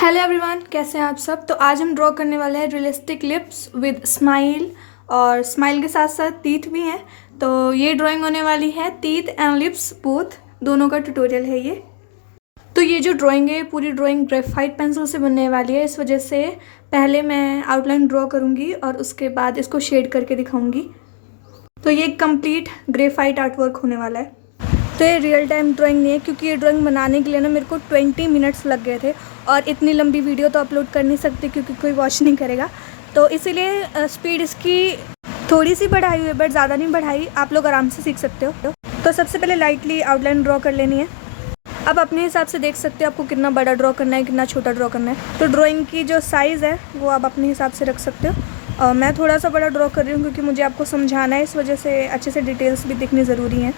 Hello everyone, कैसे हैं आप सब। तो आज हम ड्रॉ करने वाले हैं रियलिस्टिक लिप्स विद स्माइल, और स्माइल के साथ साथ टीथ भी हैं। तो ये ड्राइंग होने वाली है टीथ एंड लिप्स बोथ, दोनों का ट्यूटोरियल है ये। तो ये जो ड्राइंग है, पूरी ड्राइंग ग्रेफाइट पेंसिल से बनने वाली है। इस वजह से पहले मैं आउटलाइन ड्रॉ करूँगी और उसके बाद इसको शेड करके दिखाऊँगी। तो ये कंप्लीट ग्रेफाइट आर्ट वर्क होने वाला है। तो ये रियल टाइम ड्राइंग नहीं है, क्योंकि ये ड्राइंग बनाने के लिए ना मेरे को 20 मिनट्स लग गए थे, और इतनी लंबी वीडियो तो अपलोड कर नहीं सकती क्योंकि कोई वॉच नहीं करेगा। तो इसीलिए स्पीड इसकी थोड़ी सी बढ़ाई हुई है, बट ज़्यादा नहीं बढ़ाई। आप लोग आराम से सीख सकते हो। तो सबसे पहले लाइटली आउटलाइन ड्रॉ कर लेनी है। अब अपने हिसाब से देख सकते हो आपको कितना बड़ा ड्रॉ करना है, कितना छोटा ड्रॉ करना है। तो ड्राइंग की जो साइज़ है वो आप अपने हिसाब से रख सकते हो। मैं थोड़ा सा बड़ा ड्रॉ कर रही हूँ क्योंकि मुझे आपको समझाना है, इस वजह से अच्छे से डिटेल्स भी दिखनी ज़रूरी हैं।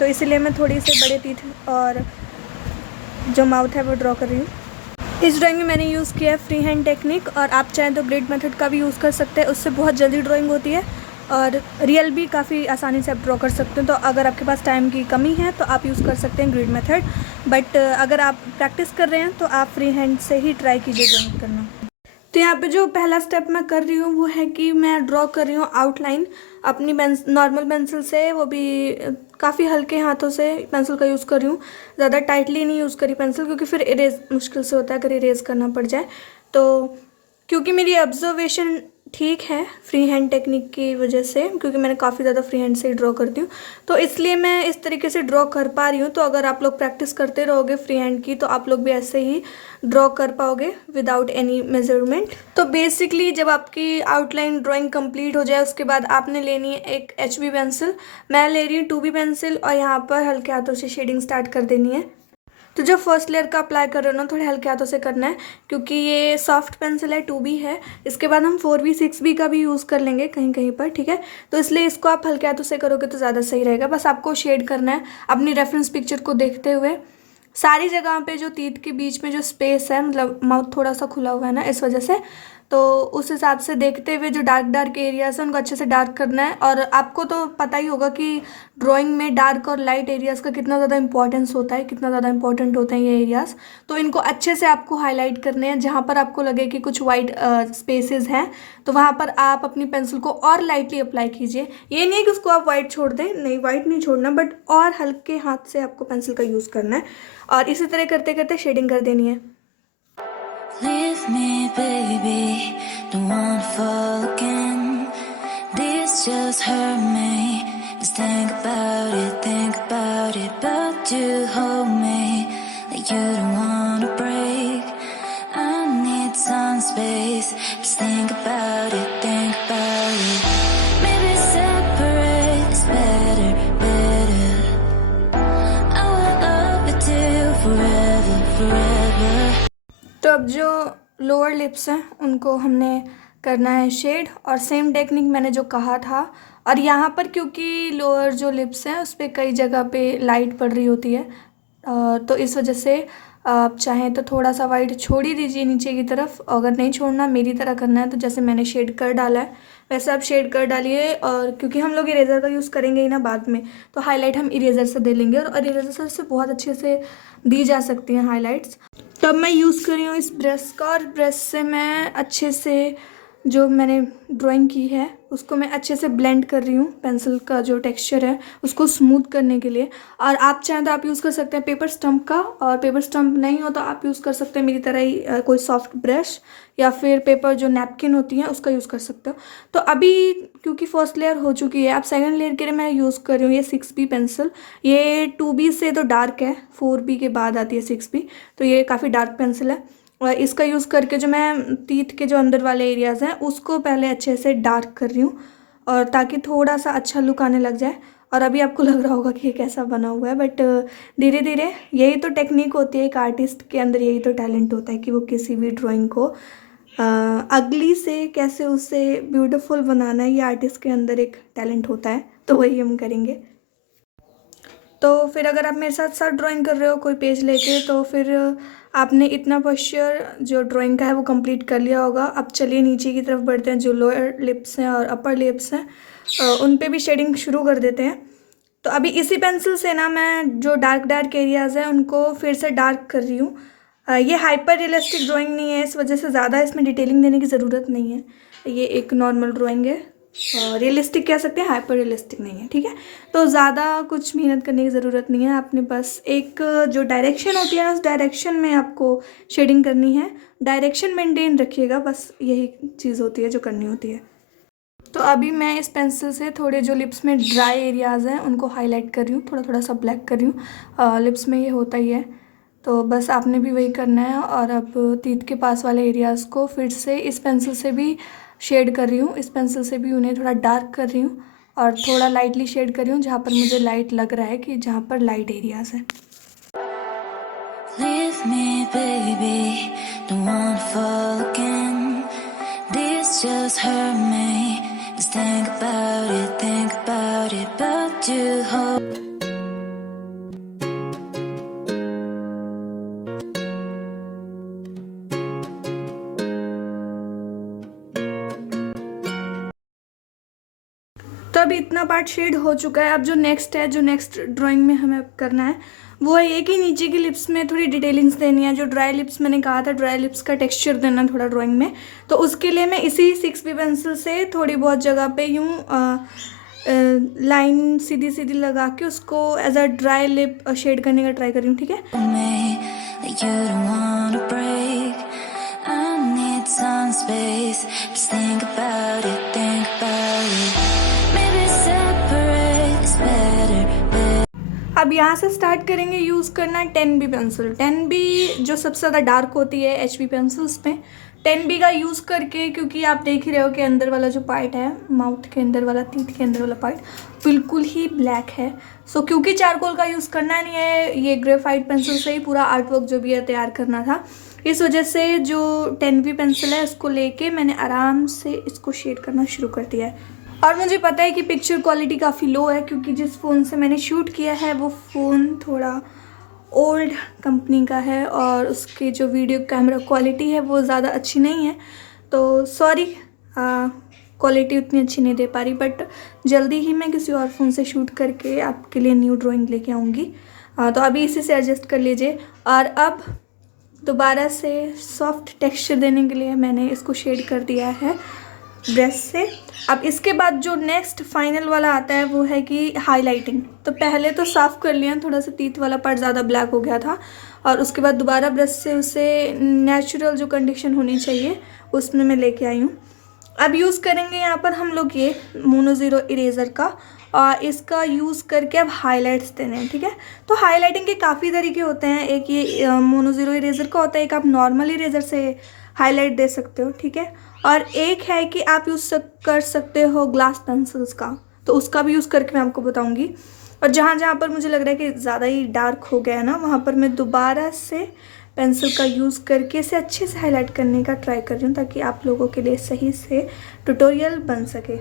तो इसीलिए मैं थोड़ी से बड़े टीथ और जो माउथ है वो ड्रॉ कर रही हूँ। इस ड्राइंग में मैंने यूज़ किया है फ्री हैंड टेक्निक, और आप चाहें तो ग्रिड मेथड का भी यूज़ कर सकते हैं। उससे बहुत जल्दी ड्राइंग होती है और रियल भी काफ़ी आसानी से आप ड्रॉ कर सकते हैं। तो अगर आपके पास टाइम की कमी है तो आप यूज़ कर सकते हैं ग्रिड मेथड, बट अगर आप प्रैक्टिस कर रहे हैं तो आप फ्री हैंड से ही ट्राई कीजिए ड्राइंग करना। तो यहाँ पे जो पहला स्टेप मैं कर रही हूँ वो है कि मैं ड्रॉ कर रही हूँ आउटलाइन अपनी नॉर्मल पेंसिल से, वो भी काफ़ी हल्के हाथों से पेंसिल का यूज़ कर रही हूँ। ज़्यादा टाइटली नहीं यूज़ करी पेंसिल, क्योंकि फिर इरेज मुश्किल से होता है अगर इरेज करना पड़ जाए। तो क्योंकि मेरी ऑब्जर्वेशन ठीक है फ्री हैंड टेक्निक की वजह से, क्योंकि मैंने काफ़ी ज़्यादा फ्री हैंड से ही ड्रॉ करती हूँ, तो इसलिए मैं इस तरीके से ड्रॉ कर पा रही हूँ। तो अगर आप लोग प्रैक्टिस करते रहोगे फ्री हैंड की, तो आप लोग भी ऐसे ही ड्रॉ कर पाओगे विदाउट एनी मेजरमेंट। तो बेसिकली जब आपकी आउटलाइन ड्राइंग कंप्लीट हो जाए, उसके बाद आपने लेनी है एक HB पेंसिल। मैं ले रही हूँ 2B पेंसिल, और यहाँ पर हल्के हाथों से शेडिंग स्टार्ट कर देनी है। तो जो फर्स्ट लेयर का अप्लाई कर रहे हो ना, थोड़े हल्के हाथों से करना है, क्योंकि ये सॉफ्ट पेंसिल है, 2B है। इसके बाद हम 4B 6B का भी यूज़ कर लेंगे कहीं कहीं पर, ठीक है। तो इसलिए इसको आप हल्के हाथों से करोगे तो ज़्यादा सही रहेगा। बस आपको शेड करना है अपनी रेफरेंस पिक्चर को देखते हुए। सारी जगह पे जो टीथ के बीच में जो स्पेस है, मतलब माउथ थोड़ा सा खुला हुआ है ना, इस वजह से, तो उस हिसाब से देखते हुए जो डार्क डार्क एरियाज हैं उनको अच्छे से डार्क करना है। और आपको तो पता ही होगा कि ड्राइंग में डार्क और लाइट एरियाज़ का कितना ज़्यादा इंपॉर्टेंस होता है, कितना ज़्यादा इंपॉर्टेंट होते हैं ये एरियाज़। तो इनको अच्छे से आपको हाईलाइट करने हैं। जहाँ पर आपको लगे कि कुछ वाइट स्पेसेस हैं, तो वहाँ पर आप अपनी पेंसिल को और लाइटली अप्लाई कीजिए। ये नहीं है कि उसको आप वाइट छोड़ दें, नहीं, वाइट नहीं छोड़ना, बट और हल्के हाथ से आपको पेंसिल का यूज़ करना है, और इसी तरह करते करते शेडिंग कर देनी है। Leave me, baby, don't wanna fall again. This just hurt me. Just think about it. But you hold me like you don't wanna break. I need some space. Just think about it. Maybe separate is better. I will love you till forever. तो अब जो lower lips हैं उनको हमने करना है shade, और same technique मैंने जो कहा था। और यहाँ पर क्योंकि लोअर जो लिप्स हैं उस पर कई जगह पे लाइट पड़ रही होती है, तो इस वजह से आप चाहें तो थोड़ा सा वाइट छोड़ ही दीजिए नीचे की तरफ। अगर नहीं छोड़ना, मेरी तरह करना है, तो जैसे मैंने शेड कर डाला है वैसे आप शेड कर डालिए। और क्योंकि हम लोग इरेज़र का यूज़ करेंगे ही ना बाद में, तो हाईलाइट हम इरेज़र से दे लेंगे, और इरेज़र से बहुत अच्छे से दी जा सकती हैं हाईलाइट्स। तो अब मैं यूज़ कर रही हूँ इस ब्रश का, और ब्रश से मैं अच्छे से जो मैंने ड्राइंग की है उसको मैं अच्छे से ब्लेंड कर रही हूँ। पेंसिल का जो टेक्सचर है उसको स्मूथ करने के लिए। और आप चाहें तो आप यूज़ कर सकते हैं पेपर स्टम्प का, और पेपर स्टम्प नहीं हो तो आप यूज़ कर सकते हैं मेरी तरह ही कोई सॉफ्ट ब्रश, या फिर पेपर जो नैपकिन होती हैं उसका यूज़ कर सकते हो। तो अभी क्योंकि फर्स्ट लेयर हो चुकी है, अब सेकंड लेयर के लिए मैं यूज़ कर रही हूँ ये 6B पेंसिल। ये 2B से तो डार्क है, 4B के बाद आती है 6B, तो ये काफ़ी डार्क पेंसिल है। और इसका यूज़ करके जो मैं टीथ के जो अंदर वाले एरियाज़ हैं उसको पहले अच्छे से डार्क कर रही हूँ, और ताकि थोड़ा सा अच्छा लुक आने लग जाए। और अभी आपको लग रहा होगा कि ये कैसा बना हुआ है, बट धीरे धीरे, यही तो टेक्निक होती है एक आर्टिस्ट के अंदर, यही तो टैलेंट होता है कि वो किसी भी ड्राइंग को अगली से कैसे उसे ब्यूटीफुल बनाना है। ये आर्टिस्ट के अंदर एक टैलेंट होता है, तो वही हम करेंगे। तो फिर अगर आप मेरे साथ साथ ड्राइंग कर रहे हो कोई पेज लेके, तो फिर आपने इतना पोस्चर जो ड्राइंग का है वो कंप्लीट कर लिया होगा। अब चलिए नीचे की तरफ बढ़ते हैं। जो लोअर लिप्स हैं और अपर लिप्स हैं उन पे भी शेडिंग शुरू कर देते हैं। तो अभी इसी पेंसिल से ना मैं जो डार्क डार्क एरियाज़ हैं उनको फिर से डार्क कर रही हूँ। ये हाइपर रियलिस्टिक ड्राइंग नहीं है, इस वजह से ज़्यादा इसमें डिटेलिंग देने की ज़रूरत नहीं है। ये एक नॉर्मल ड्राइंग है, रियलिस्टिक कह सकते हैं, हाइपर रियलिस्टिक नहीं है, ठीक है। तो ज़्यादा कुछ मेहनत करने की ज़रूरत नहीं है, आपने बस एक जो डायरेक्शन होती है उस डायरेक्शन में आपको शेडिंग करनी है। डायरेक्शन मेंटेन रखिएगा, बस यही चीज़ होती है जो करनी होती है। तो अभी मैं इस पेंसिल से थोड़े जो लिप्स में ड्राई एरियाज़ हैं उनको हाईलाइट कर रही हूँ, थोड़ा थोड़ा सा ब्लैक कर रही हूँ। लिप्स में ये होता ही है, तो बस आपने भी वही करना है। और अब तीत के पास वाले एरियाज़ को फिर से इस पेंसिल से भी शेड कर रही हूँ, इस पेंसिल से भी उन्हें थोड़ा डार्क कर रही हूँ और थोड़ा लाइटली शेड कर रही हूँ जहाँ पर मुझे लाइट लग रहा है कि जहाँ पर लाइट एरियाज़ हैं। Leave me, baby, don't wanna fall again. This just hurt me. Just think about it, but you hold. तो अभी इतना पार्ट शेड हो चुका है। अब जो नेक्स्ट है, जो नेक्स्ट ड्राइंग में हमें करना है वो है ये कि नीचे की लिप्स में थोड़ी डिटेलिंग्स देनी है। जो ड्राई लिप्स मैंने कहा था, ड्राई लिप्स का टेक्सचर देना थोड़ा ड्राइंग में, तो उसके लिए मैं इसी 6B पेंसिल से थोड़ी बहुत जगह पे यूँ लाइन सीधी सीधी लगा के उसको as a dry lip shade करने का ट्राई कर रही हूँ, ठीक है। You don't wanna break. I need some space. Just think about it, Maybe separate is better. अब यहाँ से स्टार्ट करेंगे यूज़ करना 10B पेंसिल। 10B जो सबसे ज़्यादा डार्क होती है HB पेंसिल्स में, 10B का यूज़ करके, क्योंकि आप देख ही रहे हो कि अंदर वाला जो पार्ट है, माउथ के अंदर वाला, टीथ के अंदर वाला पार्ट बिल्कुल ही ब्लैक है। सो क्योंकि चारकोल का यूज़ करना नहीं है, ये ग्रेफाइट पेंसिल से ही पूरा आर्ट वर्क जो भी है तैयार करना था, इस वजह से जो 10B पेंसिल है उसको लेके मैंने आराम से इसको शेड करना शुरू कर दिया है। और मुझे पता है कि पिक्चर क्वालिटी काफ़ी लो है, क्योंकि जिस फ़ोन से मैंने शूट किया है वो फ़ोन थोड़ा ओल्ड कंपनी का है और उसके जो वीडियो कैमरा क्वालिटी है वो ज़्यादा अच्छी नहीं है। तो सॉरी, क्वालिटी उतनी अच्छी नहीं दे पा रही, बट जल्दी ही मैं किसी और फ़ोन से शूट करके आपके लिए न्यू ड्राइंग लेके आऊँगी। तो अभी इसी से एडजस्ट कर लीजिए। और अब दोबारा से सॉफ्ट टेक्सचर देने के लिए मैंने इसको शेड कर दिया है ब्रश से। अब इसके बाद जो नेक्स्ट फाइनल वाला आता है वो है कि हाइलाइटिंग। तो पहले तो साफ़ कर लिया, थोड़ा सा टीथ वाला पार्ट ज़्यादा ब्लैक हो गया था, और उसके बाद दोबारा ब्रश से उसे नेचुरल जो कंडीशन होनी चाहिए उसमें मैं लेके आई हूँ। अब यूज़ करेंगे यहाँ पर हम लोग ये मोनो ज़ीरो इरेज़र का, और इसका यूज़ करके अब हाइलाइट्स देने हैं, ठीक है। तो हाइलाइटिंग के काफ़ी तरीके होते हैं, एक ये मोनो ज़ीरो इरेज़र का होता है, एक आप नॉर्मल इरेज़र से हाईलाइट दे सकते हो, ठीक है। और एक है कि आप यूज़ कर सकते हो ग्लास पेंसिल्स का, तो उसका भी यूज़ करके मैं आपको बताऊंगी। और जहाँ जहाँ पर मुझे लग रहा है कि ज़्यादा ही डार्क हो गया है ना, वहाँ पर मैं दोबारा से पेंसिल का यूज़ करके इसे अच्छे से हाईलाइट करने का ट्राई कर रही हूँ, ताकि आप लोगों के लिए सही से ट्यूटोरियल बन सके।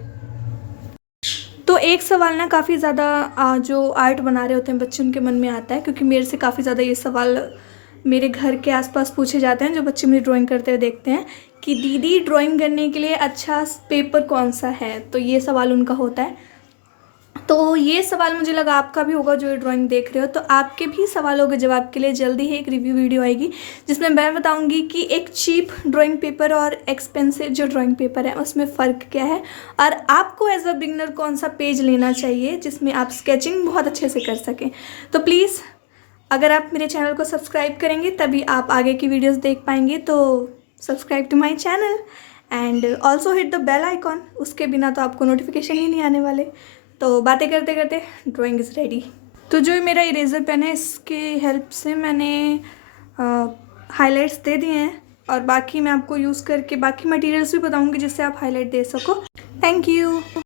तो एक सवाल ना काफ़ी ज़्यादा जो आर्ट बना रहे होते हैं बच्चे, उनके मन में आता है, क्योंकि मेरे से काफ़ी ज़्यादा ये सवाल मेरे घर के आसपास पूछे जाते हैं, जो बच्चे मेरी ड्राइंग करते हुए देखते हैं कि दीदी ड्राइंग करने के लिए अच्छा पेपर कौन सा है। तो ये सवाल उनका होता है। तो ये सवाल मुझे लगा आपका भी होगा जो ये ड्राइंग देख रहे हो। तो आपके भी सवालों के जवाब के लिए जल्दी ही एक रिव्यू वीडियो आएगी, जिसमें मैं बताऊंगी कि एक चीप ड्राइंग पेपर और एक्सपेंसिव जो ड्राइंग पेपर है उसमें फ़र्क क्या है, और आपको एज अ बिगनर कौन सा पेज लेना चाहिए जिसमें आप स्केचिंग बहुत अच्छे से कर सकें। तो प्लीज़ अगर आप मेरे चैनल को सब्सक्राइब करेंगे तभी आप आगे की वीडियोस देख पाएंगे। तो subscribe to my channel and also hit the bell icon, उसके बिना तो आपको नोटिफिकेशन ही नहीं आने वाले। तो बातें करते करते ड्राइंग इज़ रेडी। तो जो मेरा इरेज़र पेन है, इसके हेल्प से मैंने हाइलाइट्स दे दिए हैं, और बाकी मैं आपको यूज़ करके बाकी मटेरियल्स भी बताऊँगी जिससे आप हाईलाइट दे सको। Thank you.